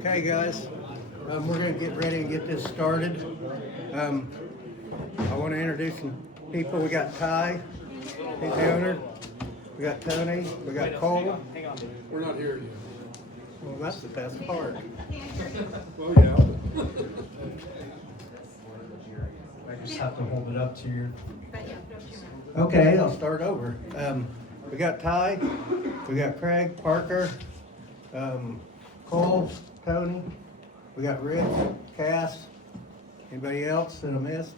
Okay, guys, we're going to get ready and get this started. I want to introduce some people. We got Ty, he's the owner. We got Tony. We got Cole. We're not here yet. Well, that's the best part. Well, yeah. I just have to hold it up to your. Okay, I'll start over. We got Ty. We got Craig, Parker, Cole, Tony. We got Rich, Cass. Anybody else that I missed?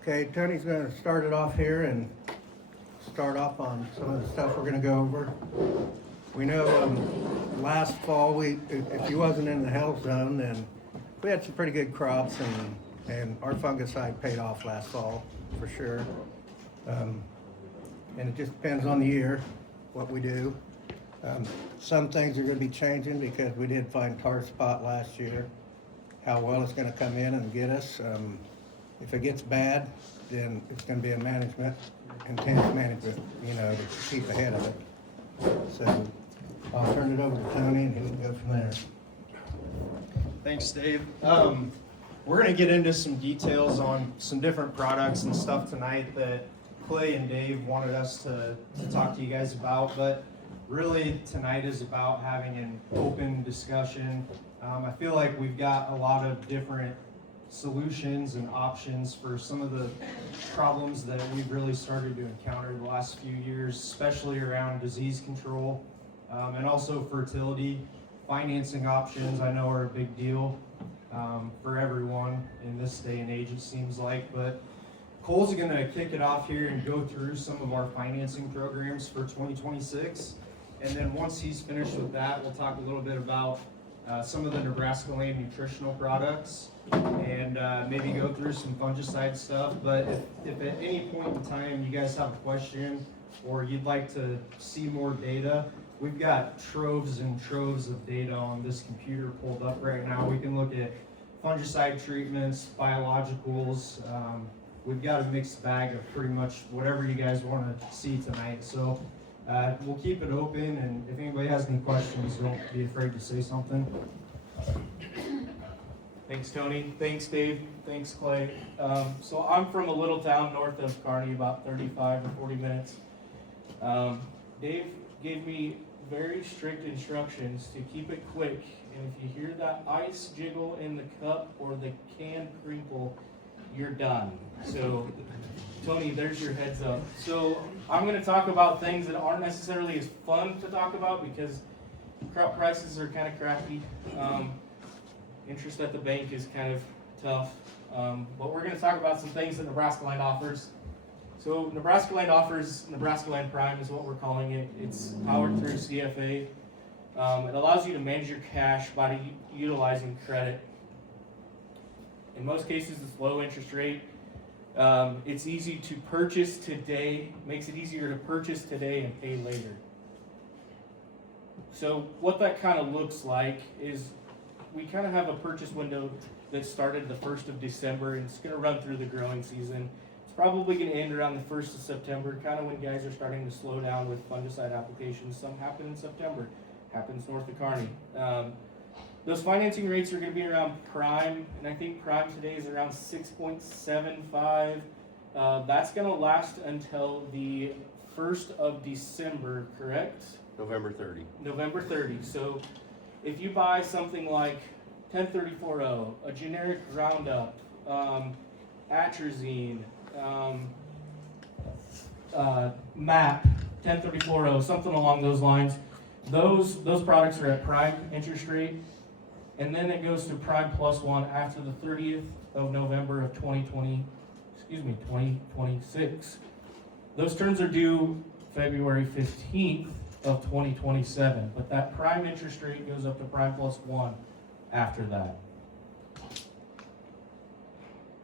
Okay, Tony's going to start it off here and start off on some of the stuff we're going to go over. We know last fall, if you wasn't in the health zone, then we had some pretty good crops, and our fungicide paid off last fall for sure. And it just depends on the year, what we do. Some things are going to be changing because we did find tar spot last year. How well it's going to come in and get us. If it gets bad, then it's going to be a intense management, to keep ahead of it. So I'll turn it over to Tony and he can go from there. Thanks, Dave. We're going to get into some details on some different products and stuff tonight that Clay and Dave wanted us to talk to you guys about, but really tonight is about having an open discussion. I feel like we've got a lot of different solutions and options for some of the problems that we've really started to encounter the last few years, especially around disease control and also fertility. Financing options I know are a big deal for everyone in this day and age, it seems like, but Cole's going to kick it off here and go through some of our financing programs for 2026. And then once he's finished with that, we'll talk a little bit about some of the Nebraskaland Nutritional products and maybe go through some fungicide stuff. But if at any point in time you guys have a question or you'd like to see more data, we've got troves and troves of data on this computer pulled up right now. We can look at fungicide treatments, biologicals. We've got a mixed bag of pretty much whatever you guys want to see tonight. So we'll keep it open, and if anybody has any questions, don't be afraid to say something. Thanks, Tony. Thanks, Dave. Thanks, Clay. So I'm from a little town north of Kearney, about 35 or 40 minutes. Dave gave me very strict instructions to keep it quick, and if you hear that ice jiggle in the cup or the can crinkle, you're done. So, Tony, there's your heads up. So I'm going to talk about things that aren't necessarily as fun to talk about because crop prices are kind of crappy. Interest at the bank is kind of tough. But we're going to talk about some things that Nebraskaland offers. So Nebraskaland offers Nebraskaland Prime is what we're calling it. It's powered through CFA. It allows you to manage your cash by utilizing credit. In most cases, it's low interest rate. It's easy to purchase today, makes it easier to purchase today and pay later. So what that kind of looks like is we kind of have a purchase window that started the 1st of December and it's going to run through the growing season. It's probably going to end around the 1st of September, kind of when guys are starting to slow down with fungicide applications. Some happen in September, happens north of Kearney. Those financing rates are going to be around prime, and I think prime today is around 6.75. That's going to last until the 1st of December, correct? November 30. November 30. So if you buy something like 1034-0, a generic Roundup, atrazine, MAP, 1034-0, something along those lines, those products are at prime interest rate. And then it goes to Prime Plus One after the 30th of November of 2026. Those terms are due February 15th of 2027, but that prime interest rate goes up to Prime Plus One after that.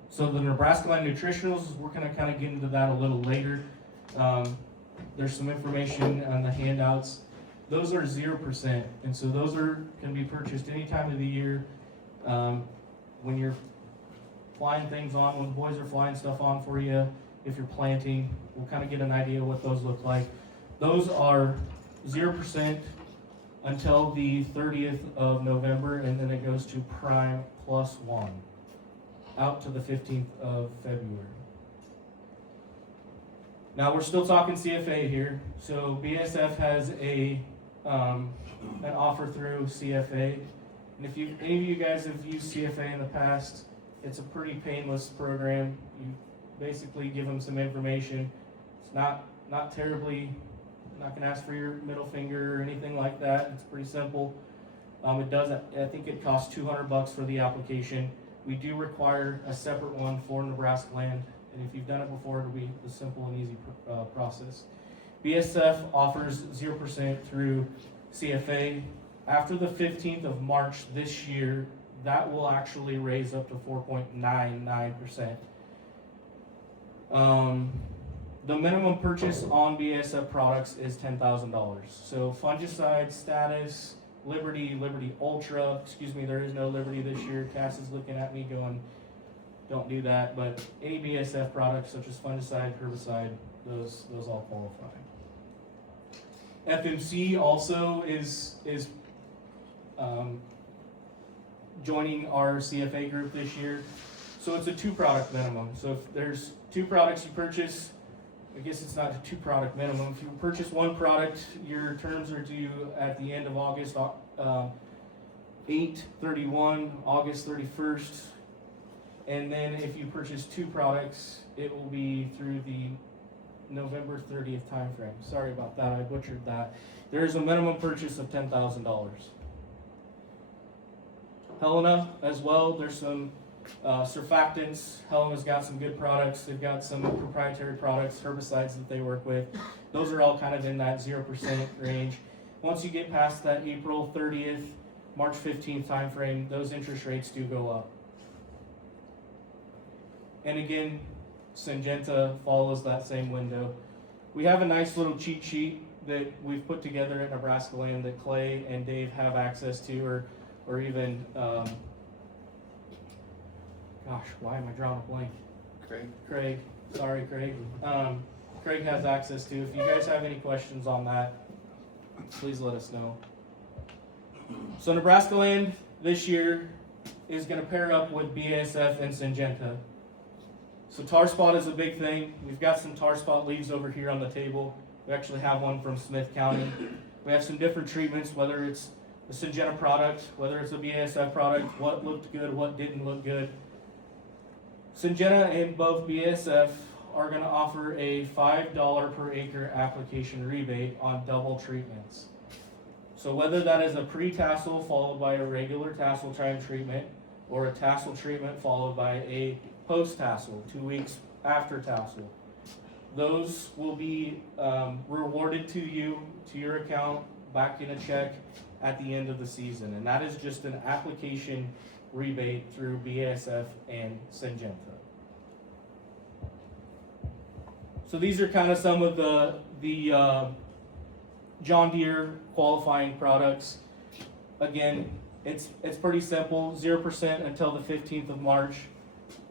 So the Nebraskaland Nutritionals, we're going to kind of get into that a little later. There's some information on the handouts. Those are 0%, and so those can be purchased any time of the year. When you're flying things on, when boys are flying stuff on for you, if you're planting, we'll kind of get an idea what those look like. Those are 0%, until the 30th of November, and then it goes to Prime +1 out to the 15th of February. Now we're still talking CFA here. So BSF has an offer through CFA, and if any of you guys have used CFA in the past, it's a pretty painless program. You basically give them some information. It's not terribly. I'm not going to ask for your middle finger or anything like that. It's pretty simple. It does. I think it costs $200 for the application. We do require a separate one for Nebraskaland, and if you've done it before, it'll be a simple and easy process. BSF offers 0% through CFA. After the 15th of March this year, that will actually raise up to 4.99%. The minimum purchase on BSF products is $10,000. So fungicide status, Liberty Ultra, excuse me, there is no Liberty this year. Cass is looking at me going, don't do that, but any BSF products such as fungicide, herbicide, those all qualify. FMC also is joining our CFA group this year. So it's a 2-product minimum. So if there's 2 products you purchase, I guess it's not a 2-product minimum. If you purchase 1 product, your terms are due at the end of August, 8/31, August 31st. And then if you purchase 2 products, it will be through the November 30th timeframe. Sorry about that, I butchered that. There is a minimum purchase of $10,000. Helena as well, there's some surfactants. Helena's got some good products. They've got some proprietary products, herbicides that they work with. Those are all kind of in that 0% range. Once you get past that April 30th, March 15th timeframe, those interest rates do go up. And again, Syngenta follows that same window. We have a nice little cheat sheet that we've put together at Nebraskaland that Clay and Dave have access to, or even gosh, why am I drawing a blank? Craig. Sorry, Craig. Craig has access to. If you guys have any questions on that, please let us know. So Nebraskaland this year is going to pair up with BASF and Syngenta. So tar spot is a big thing. We've got some tar spot leaves over here on the table. We actually have one from Smith County. We have some different treatments, whether it's a Syngenta product, whether it's a BASF product, what looked good, what didn't look good. Syngenta and both BASF are going to offer a $5 per acre application rebate on double treatments. So whether that is a pre-tassel followed by a regular tassel time treatment, or a tassel treatment followed by a post-tassel, 2 weeks after tassel, those will be rewarded to you, to your account, back in a check at the end of the season. And that is just an application rebate through BASF and Syngenta. So these are kind of some of the John Deere qualifying products. Again, it's pretty simple, 0% until the 15th of March,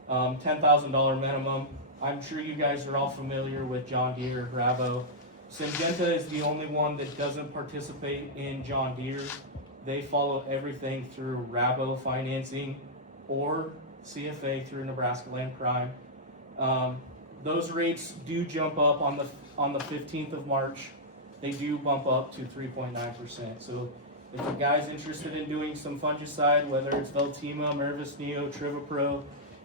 $10,000 minimum. I'm sure you guys are all familiar with John Deere, Rabo. Syngenta is the only one that doesn't participate in John Deere. They follow everything through Rabo financing or CFA through Nebraskaland Prime. Those rates do jump up on the 15th of March. They do bump up to 3.9%. So if a guy's interested in doing some fungicide, whether it's Veltima, Mervis Neo, Trivapro,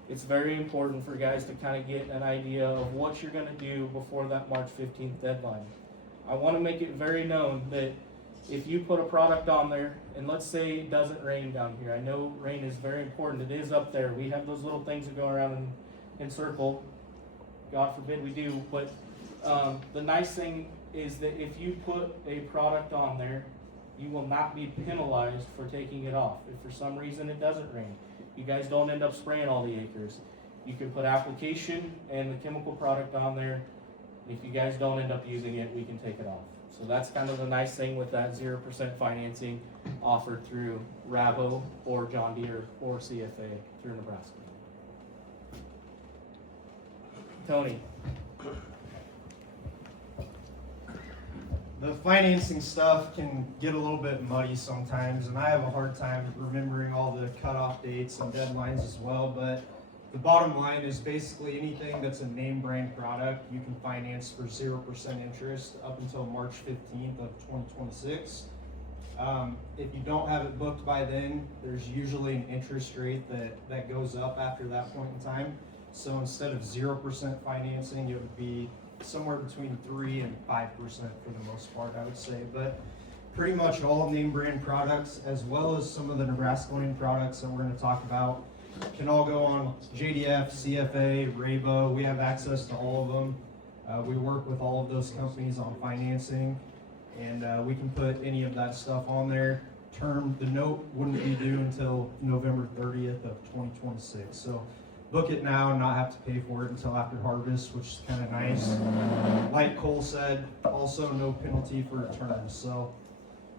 it's very important for guys to kind of get an idea of what you're going to do before that March 15th deadline. I want to make it very known that if you put a product on there, and let's say it doesn't rain down here. I know rain is very important. It is up there. We have those little things that go around and circle. God forbid we do. But the nice thing is that if you put a product on there, you will not be penalized for taking it off. If for some reason it doesn't rain, you guys don't end up spraying all the acres. You can put application and the chemical product on there. If you guys don't end up using it, we can take it off. So that's kind of the nice thing with that 0% financing offered through Rabo or John Deere or CFA through Nebraska. Tony. the financing stuff can get a little bit muddy sometimes, and I have a hard time remembering all the cutoff dates and deadlines as well, but the bottom line is basically anything that's a name brand product, you can finance for 0% interest up until March 15th of 2026. If you don't have it booked by then, there's usually an interest rate that goes up after that point in time. So instead of 0% financing, it would be somewhere between 3 and 5% for the most part, I would say. But pretty much all name brand products, as well as some of the Nebraskaland products that we're going to talk about, can all go on JDF, CFA, Raybo. We have access to all of them. We work with all of those companies on financing, and we can put any of that stuff on there. The note wouldn't be due until November 30th of 2026. So book it now and not have to pay for it until after harvest, which is kind of nice. Like Cole said, also no penalty for returns. So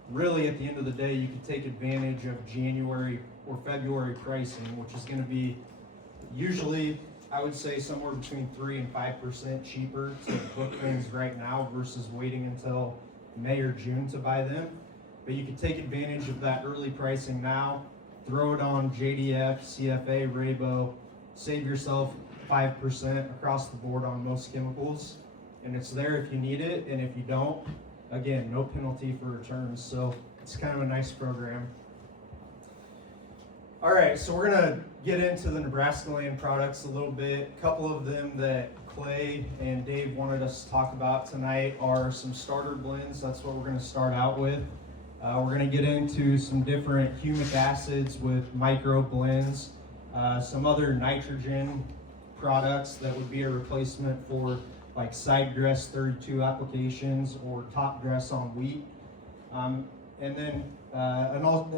really at the end of the day, you can take advantage of January or February pricing, which is going to be usually, I would say, somewhere between 3 and 5% cheaper to book things right now versus waiting until May or June to buy them. But you can take advantage of that early pricing now, throw it on JDF, CFA, Raybo, save yourself 5% across the board on most chemicals, and it's there if you need it, and if you don't, again, no penalty for returns. So it's kind of a nice program. All right, so we're gonna get into the Nebraskaland products a little bit. A couple of them that Clay and Dave wanted us to talk about tonight are some starter blends. That's what we're gonna start out with. We're gonna get into some different humic acids with micro blends, some other nitrogen products that would be a replacement for like side dress 32 applications or top dress on wheat. And then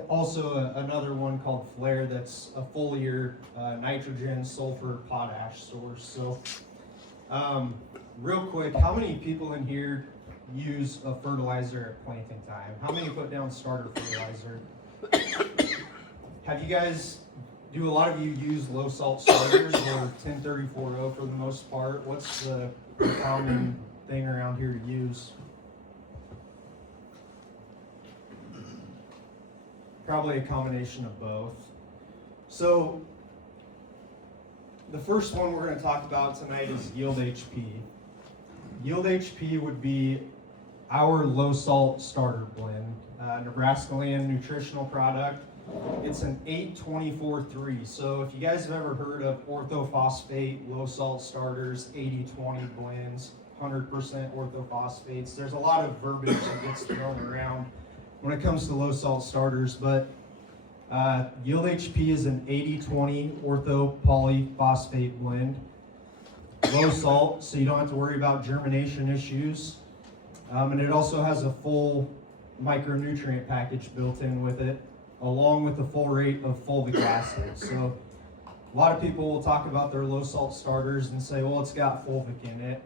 also another one called Flare that's a foliar nitrogen sulfur potash source. So real quick, how many people in here use a fertilizer at planting time? How many put down starter fertilizer? Have you guys, do a lot of you use low salt starters or 1034-0 for the most part? What's the common thing around here to use? Probably a combination of both. So the first one we're going to talk about tonight is Yield HP. Yield HP would be our low salt starter blend, Nebraskaland Nutritional product. It's an 8-24-3. So if you guys have ever heard of orthophosphate low salt starters, 80-20 blends, 100% orthophosphates, there's a lot of verbiage that gets thrown around when it comes to low salt starters, but Yield HP is an 80-20 ortho polyphosphate blend. Low salt, so you don't have to worry about germination issues. And it also has a full micronutrient package built in with it, along with the full rate of fulvic acid. So a lot of people will talk about their low salt starters and say, well, it's got fulvic in it,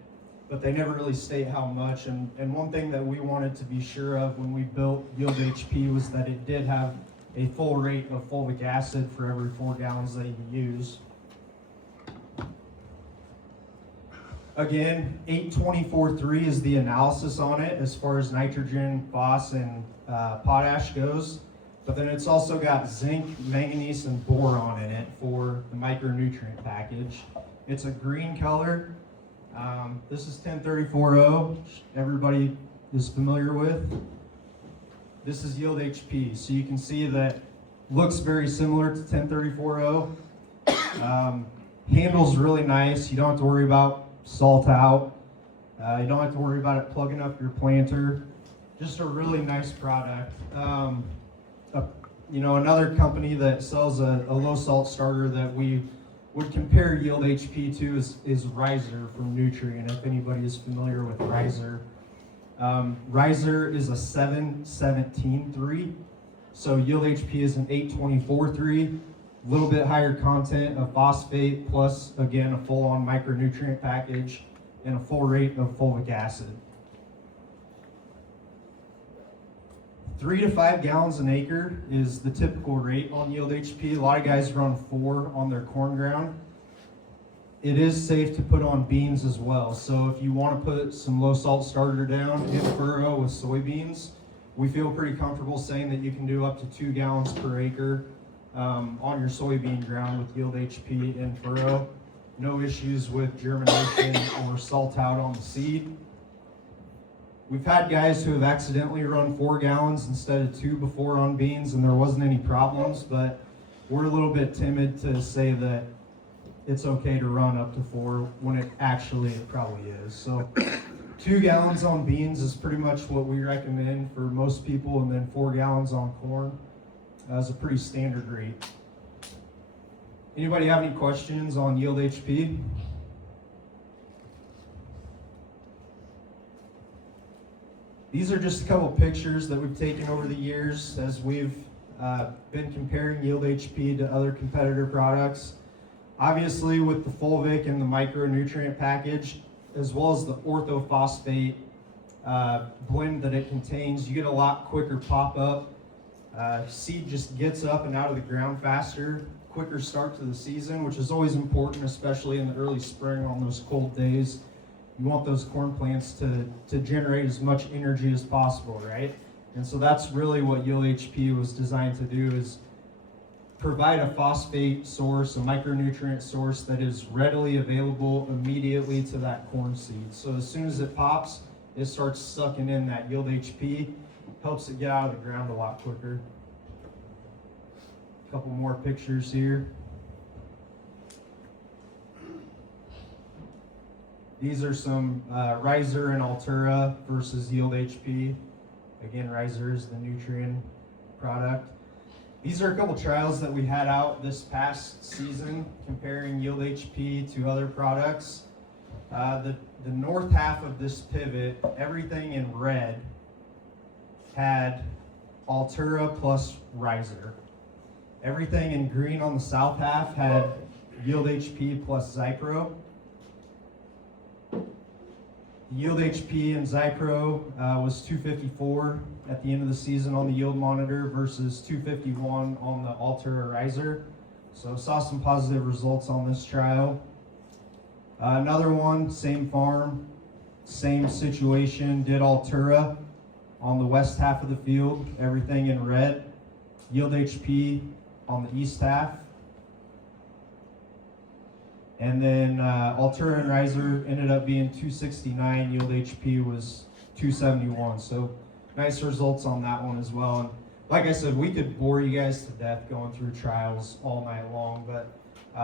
but they never really state how much. And one thing that we wanted to be sure of when we built Yield HP was that it did have a full rate of fulvic acid for every 4 gallons that you use. Again, 8-24-3 is the analysis on it as far as nitrogen, phos, and potash goes. But then it's also got zinc, manganese, and boron in it for the micronutrient package. It's a green color. This is 1034-0, which everybody is familiar with. This is Yield HP, so you can see that looks very similar to 1034-0. Handles really nice. You don't have to worry about salt out. You don't have to worry about it plugging up your planter. Just a really nice product. Another company that sells a low salt starter that we would compare Yield HP to is Riser from Nutrient, if anybody is familiar with Riser. Riser is a 7-17-3, so Yield HP is an 8-24-3, a little bit higher content of phosphate, plus again a full-on micronutrient package and a full rate of fulvic acid. 3 to 5 gallons an acre is the typical rate on Yield HP. A lot of guys run 4 on their corn ground. it is safe to put on beans as well. So if you want to put some low salt starter down in furrow with soybeans, we feel pretty comfortable saying that you can do up to 2 gallons per acre on your soybean ground with yield HP in furrow. No issues with germination or salt out on the seed. We've had guys who have accidentally run 4 gallons instead of 2 before on beans, and there wasn't any problems, but we're a little bit timid to say that it's okay to run up to 4 when it probably is. So 2 gallons on beans is pretty much what we recommend for most people, and then 4 gallons on corn is a pretty standard rate. Anybody have any questions on yield HP? These are just a couple pictures that we've taken over the years as we've been comparing yield HP to other competitor products. Obviously, with the fulvic and the micronutrient package, as well as the orthophosphate blend that it contains, you get a lot quicker pop-up. Seed just gets up and out of the ground faster, quicker start to the season, which is always important, especially in the early spring on those cold days. You want those corn plants to generate as much energy as possible, right? And so that's really what yield HP was designed to do, is provide a phosphate source, a micronutrient source that is readily available immediately to that corn seed. So as soon as it pops, it starts sucking in that yield HP, helps it get out of the ground a lot quicker. A couple more pictures here. These are some Riser and Altura versus yield HP. Again, Riser is the nutrient product. These are a couple trials that we had out this past season comparing yield HP to other products. The north half of this pivot, everything in red, had Altura plus Riser. Everything in green on the south half had yield HP plus Zypro. Yield HP and Zypro was 254 at the end of the season on the yield monitor versus 251 on the Altura Riser. So saw some positive results on this trial. Another one, same farm, same situation, did Altura on the west half of the field, everything in red. Yield HP on the east half. And then Altura and Riser ended up being 269, yield HP was 271. So nice results on that one as well. And like I said, we could bore you guys to death going through trials all night long, but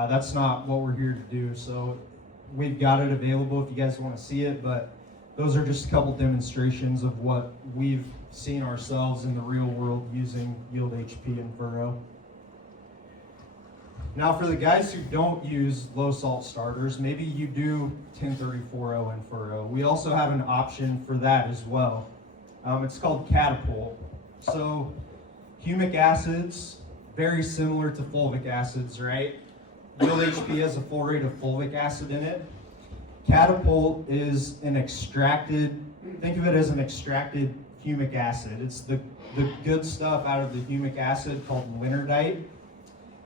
that's not what we're here to do. So we've got it available if you guys want to see it, but those are just a couple demonstrations of what we've seen ourselves in the real world using yield HP and furrow. Now for the guys who don't use low salt starters, maybe you do 1034-0 in furrow. We also have an option for that as well. It's called Catapult. So humic acids, very similar to fulvic acids, right? Yield HP has a full rate of fulvic acid in it. Catapult is an extracted, think of it as an extracted humic acid. It's the good stuff out of the humic acid called winterite.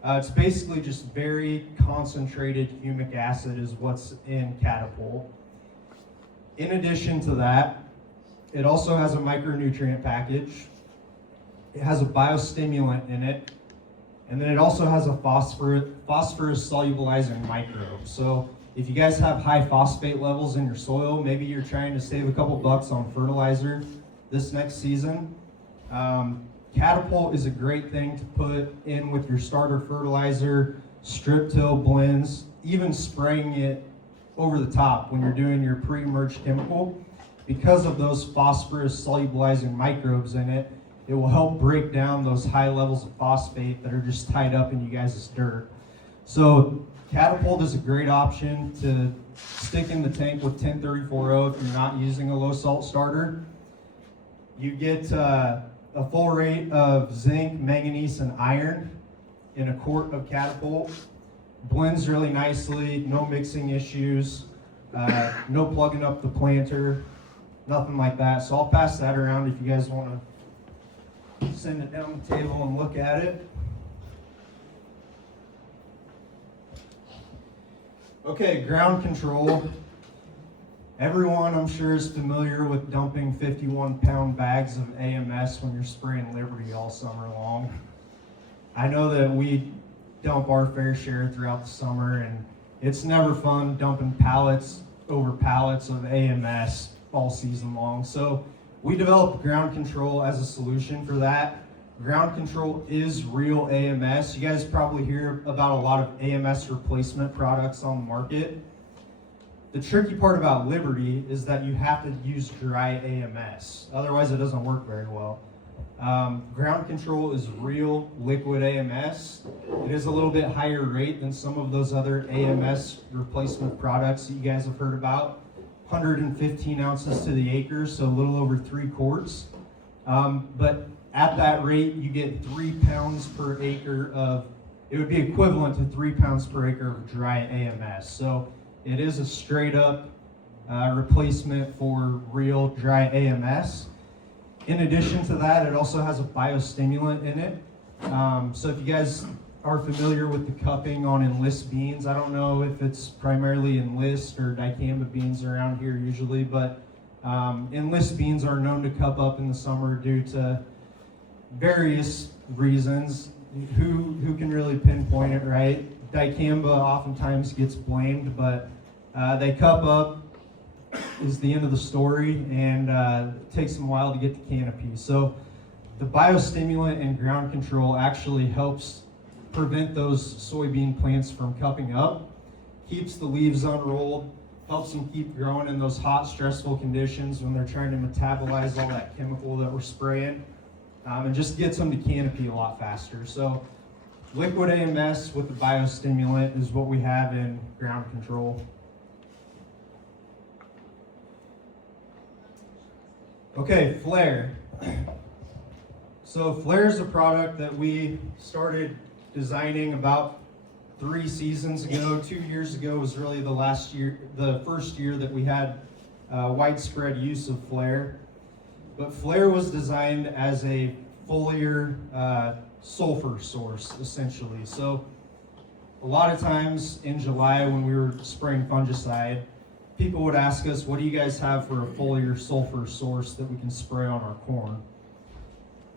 It's basically just very concentrated humic acid is what's in Catapult. In addition to that, it also has a micronutrient package. It has a biostimulant in it. And then it also has a phosphorus solubilizing microbe. So if you guys have high phosphate levels in your soil, maybe you're trying to save a couple bucks on fertilizer this next season, Catapult is a great thing to put in with your starter fertilizer, strip till blends, even spraying it over the top when you're doing your pre-emerge chemical. Because of those phosphorus solubilizing microbes in it, it will help break down those high levels of phosphate that are just tied up in you guys' dirt. So Catapult is a great option to stick in the tank with 1034-0 if you're not using a low salt starter. You get a full rate of zinc, manganese, and iron in a quart of Catapult. Blends really nicely, no mixing issues, no plugging up the planter, nothing like that. So I'll pass that around if you guys want to send it down the table and look at it. Okay, ground control. Everyone, I'm sure, is familiar with dumping 51-pound bags of AMS when you're spraying Liberty all summer long. I know that we dump our fair share throughout the summer, and it's never fun dumping pallets over pallets of AMS all season long. So we developed ground control as a solution for that. Ground control is real AMS. You guys probably hear about a lot of AMS replacement products on the market. The tricky part about Liberty is that you have to use dry AMS. Otherwise, it doesn't work very well. Ground control is real liquid AMS. It is a little bit higher rate than some of those other AMS replacement products that you guys have heard about. 115 ounces to the acre, so a little over 3 quarts. But at that rate, you get 3 pounds per acre of, it would be equivalent to 3 pounds per acre of dry AMS. So it is a straight up replacement for real dry AMS. In addition to that, it also has a biostimulant in it. So if you guys are familiar with the cupping on enlist beans, I don't know if it's primarily enlist or dicamba beans around here usually, but enlist beans are known to cup up in the summer due to various reasons. Who can really pinpoint it, right? Dicamba oftentimes gets blamed, but they cup up is the end of the story, and it takes them a while to get the canopy. So the biostimulant and ground control actually helps prevent those soybean plants from cupping up, keeps the leaves unrolled, helps them keep growing in those hot, stressful conditions when they're trying to metabolize all that chemical that we're spraying, and just gets them to canopy a lot faster. So liquid AMS with the biostimulant is what we have in ground control. Okay, Flare. So Flare is a product that we started designing about 3 seasons ago. 2 years ago was really the first year that we had widespread use of Flare. But Flare was designed as a foliar sulfur source, essentially. So a lot of times in July when we were spraying fungicide, people would ask us, what do you guys have for a foliar sulfur source that we can spray on our corn?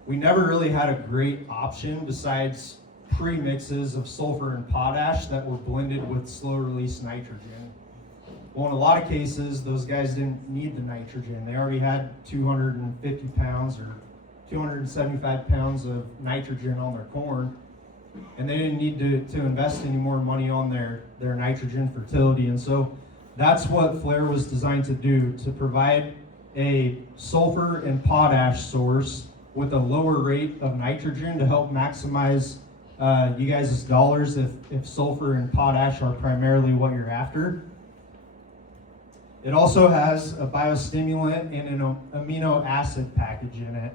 We never really had a great option besides pre-mixes of sulfur and potash that were blended with slow-release nitrogen. Well, in a lot of cases, those guys didn't need the nitrogen. They already had 250 pounds or 275 pounds of nitrogen on their corn, and they didn't need to invest any more money on their nitrogen fertility. And so that's what Flare was designed to do, to provide a sulfur and potash source with a lower rate of nitrogen to help maximize you guys' dollars if sulfur and potash are primarily what you're after. It also has a biostimulant and an amino acid package in it.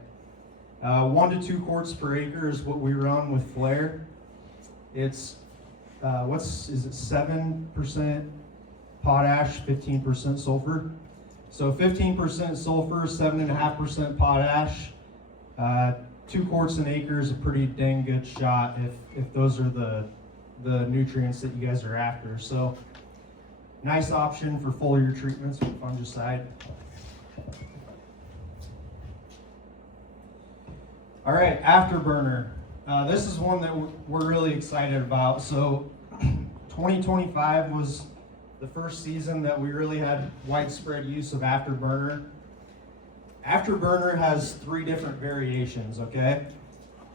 1 to 2 quarts per acre is what we run with Flare. It's, is it 7% potash, 15% sulfur? So 15% sulfur, 7.5% potash. 2 quarts an acre is a pretty dang good shot if those are the nutrients that you guys are after. So nice option for foliar treatments with fungicide. All right, Afterburner. This is one that we're really excited about. So 2025 was the first season that we really had widespread use of Afterburner. Afterburner has 3 different variations, okay?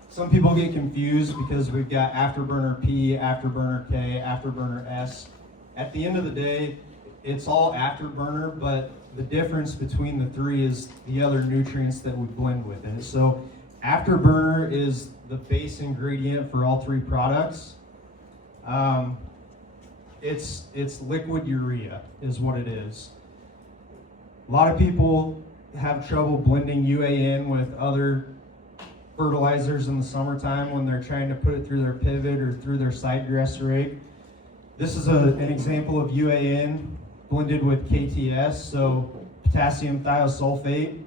Some people get confused because we've got Afterburner P, Afterburner K, Afterburner S. At the end of the day, it's all Afterburner, but the difference between the 3 is the other nutrients that we blend with it. So Afterburner is the base ingredient for all 3 products. It's liquid urea is what it is. A lot of people have trouble blending UAN with other fertilizers in the summertime when they're trying to put it through their pivot or through their sidegrass rake. This is an example of UAN blended with KTS, so potassium thiosulfate.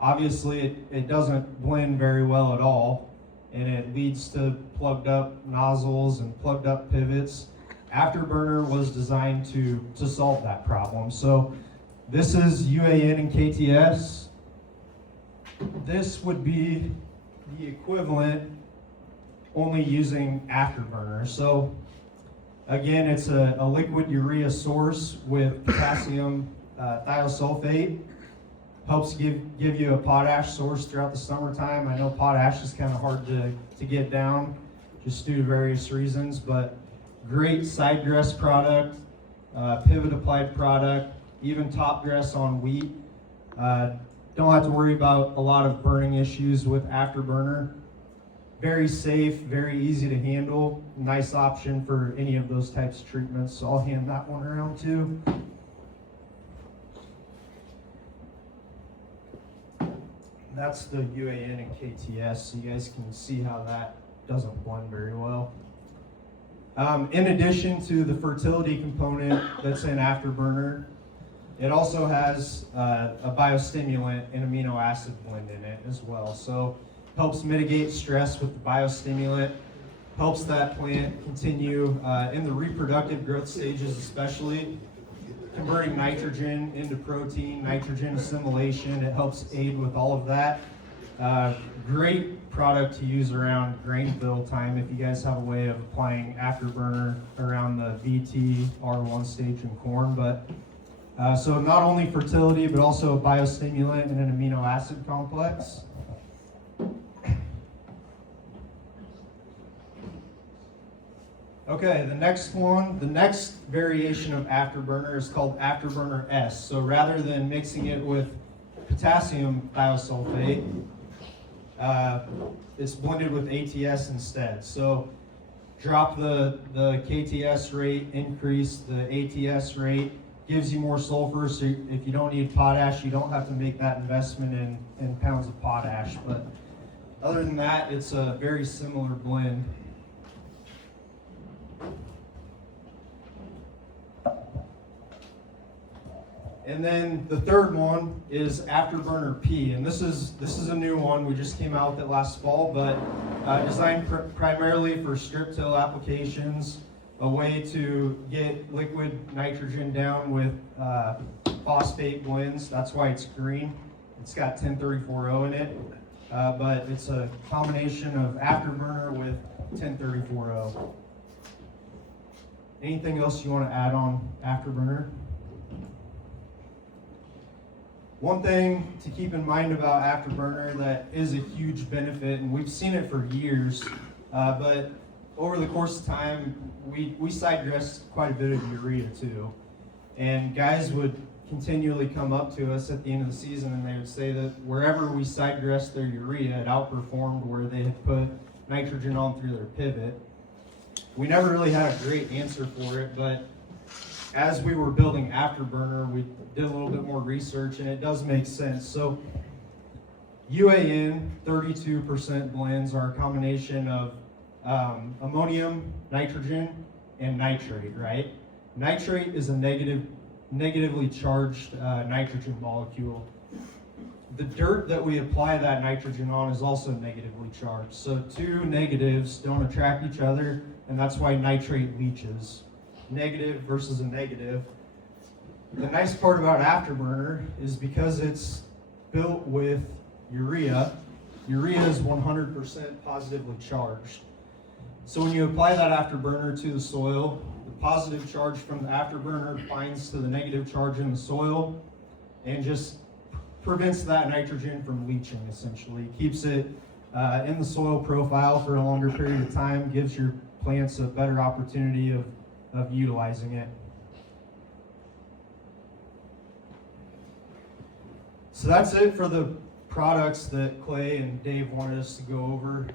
Obviously, it doesn't blend very well at all, and it leads to plugged up nozzles and plugged up pivots. Afterburner was designed to solve that problem. So this is UAN and KTS. This would be the equivalent only using Afterburner. So again, it's a liquid urea source with potassium thiosulfate. Helps give you a potash source throughout the summertime. I know potash is kind of hard to get down just due to various reasons, but great side dress product, pivot applied product, even top dress on wheat. Don't have to worry about a lot of burning issues with Afterburner. Very safe, very easy to handle, nice option for any of those types of treatments. So I'll hand that one around too. That's the UAN and KTS, so you guys can see how that doesn't blend very well. In addition to the fertility component that's in Afterburner, it also has a biostimulant and amino acid blend in it as well. So helps mitigate stress with the biostimulant, helps that plant continue in the reproductive growth stages especially, converting nitrogen into protein, nitrogen assimilation. It helps aid with all of that. Great product to use around grain fill time if you guys have a way of applying Afterburner around the VT R1 stage in corn. But so not only fertility, but also a biostimulant and an amino acid complex. Okay, the next variation of Afterburner is called Afterburner S. So rather than mixing it with potassium thiosulfate, it's blended with ATS instead. So drop the KTS rate, increase the ATS rate, gives you more sulfur, so if you don't need potash, you don't have to make that investment in pounds of potash. But other than that, it's a very similar blend. And then the third one is Afterburner P, and this is a new one. We just came out with it last fall, but designed primarily for strip till applications, a way to get liquid nitrogen down with phosphate blends. That's why it's green. It's got 1034O in it, but it's a combination of Afterburner with 1034O. Anything else you want to add on Afterburner? One thing to keep in mind about Afterburner that is a huge benefit, and we've seen it for years, but over the course of time, we side dressed quite a bit of urea too. And guys would continually come up to us at the end of the season and they would say that wherever we side dressed their urea, it outperformed where they had put nitrogen on through their pivot. We never really had a great answer for it, but as we were building Afterburner, we did a little bit more research, and it does make sense. So UAN 32% blends are a combination of ammonium, nitrogen, and nitrate, right? Nitrate is a negatively charged nitrogen molecule. The dirt that we apply that nitrogen on is also negatively charged. So two negatives don't attract each other, and that's why nitrate leaches. Negative versus a negative. The nice part about Afterburner is because it's built with urea, urea is 100% positively charged. So when you apply that Afterburner to the soil, the positive charge from the Afterburner binds to the negative charge in the soil and just prevents that nitrogen from leaching, essentially. Keeps it in the soil profile for a longer period of time, gives your plants a better opportunity of utilizing it. So that's it for the products that Clay and Dave wanted us to go over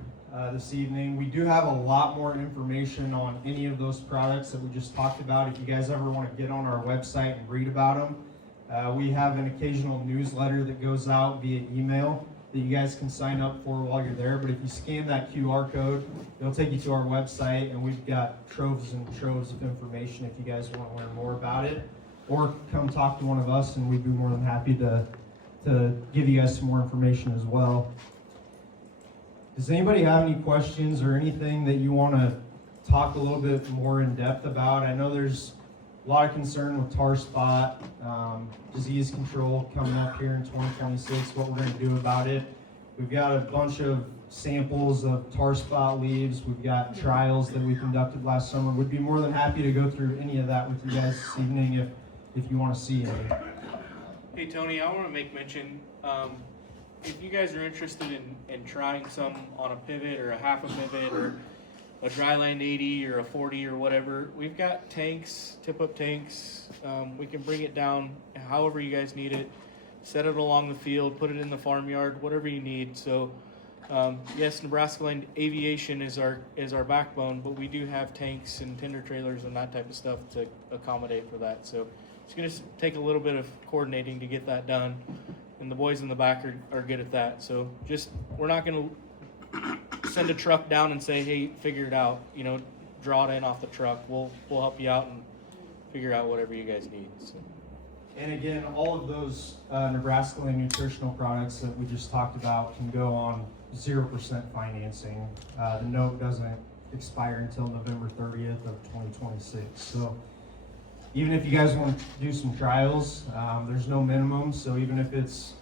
this evening. We do have a lot more information on any of those products that we just talked about. If you guys ever want to get on our website and read about them, we have an occasional newsletter that goes out via email that you guys can sign up for while you're there. But if you scan that QR code, it'll take you to our website, and we've got troves and troves of information if you guys want to learn more about it. Or come talk to one of us, and we'd be more than happy to give you guys some more information as well. Does anybody have any questions or anything that you want talk a little bit more in depth about. I know there's a lot of concern with tar spot, disease control coming up here in 2026, what we're going to do about it. We've got a bunch of samples of tar spot leaves. We've got trials that we conducted last summer. We'd be more than happy to go through any of that with you guys this evening if you want to see any. Hey Tony, I want to make mention, if you guys are interested in trying some on a pivot or a half a pivot or a dryland 80 or a 40 or whatever, we've got tanks, tip-up tanks. We can bring it down however you guys need it, set it along the field, put it in the farmyard, whatever you need. So yes, Nebraskaland Aviation is our backbone, but we do have tanks and tender trailers and that type of stuff to accommodate for that. So it's going to take a little bit of coordinating to get that done, and the boys in the back are good at that. So just, we're not going to send a truck down and say, hey, figure it out, you know, draw it in off the truck. We'll help you out and figure out whatever you guys need. So. And again, all of those Nebraskaland nutritional products that we just talked about can go on 0% financing. The note doesn't expire until November 30th of 2026. So even if you guys want to do some trials, there's no minimum. So even if it's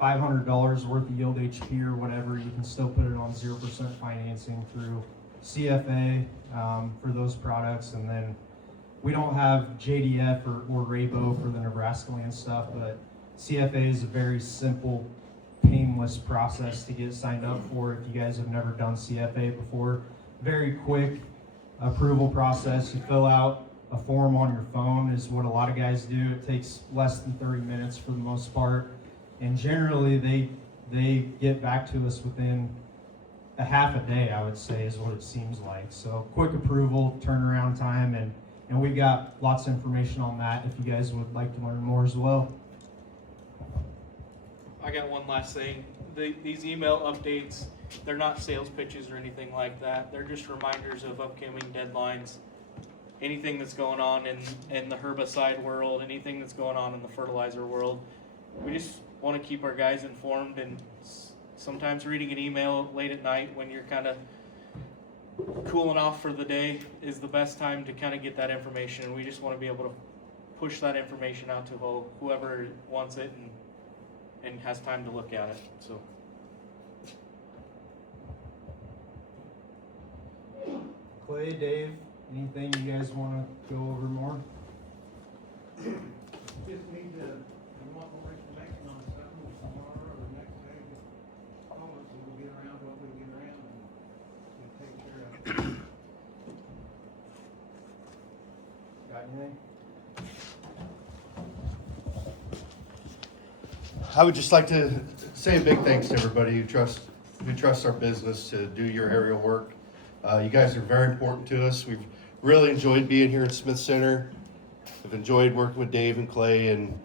$500 worth of yield HP or whatever, you can still put it on 0% financing through CFA for those products. And then we don't have JDF or Raybo for the Nebraskaland stuff, but CFA is a very simple, painless process to get signed up for if you guys have never done CFA before. Very quick approval process. You fill out a form on your phone is what a lot of guys do. It takes less than 30 minutes for the most part. And generally they get back to us within a half a day, I would say, is what it seems like. So quick approval, turnaround time, and we've got lots of information on that if you guys would like to learn more as well. I got one last thing. These email updates, they're not sales pitches or anything like that. They're just reminders of upcoming deadlines, anything that's going on in the herbicide world, anything that's going on in the fertilizer world. We just want to keep our guys informed, and sometimes reading an email late at night when you're kind of cooling off for the day is the best time to kind of get that information. And we just want to be able to push that information out to whoever wants it and has time to look at it. So. Clay, Dave, anything you guys want to go over more? Just need to, you want more information on something tomorrow or the next day, just call us and we'll get around what we get around and we'll take care of it. Got anything? I would just like to say a big thanks to everybody who trusts our business to do your aerial work. You guys are very important to us. We've really enjoyed being here at Smith Center. I've enjoyed working with Dave and Clay, and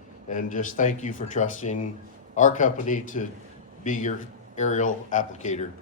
just thank you for trusting our company to be your aerial applicator.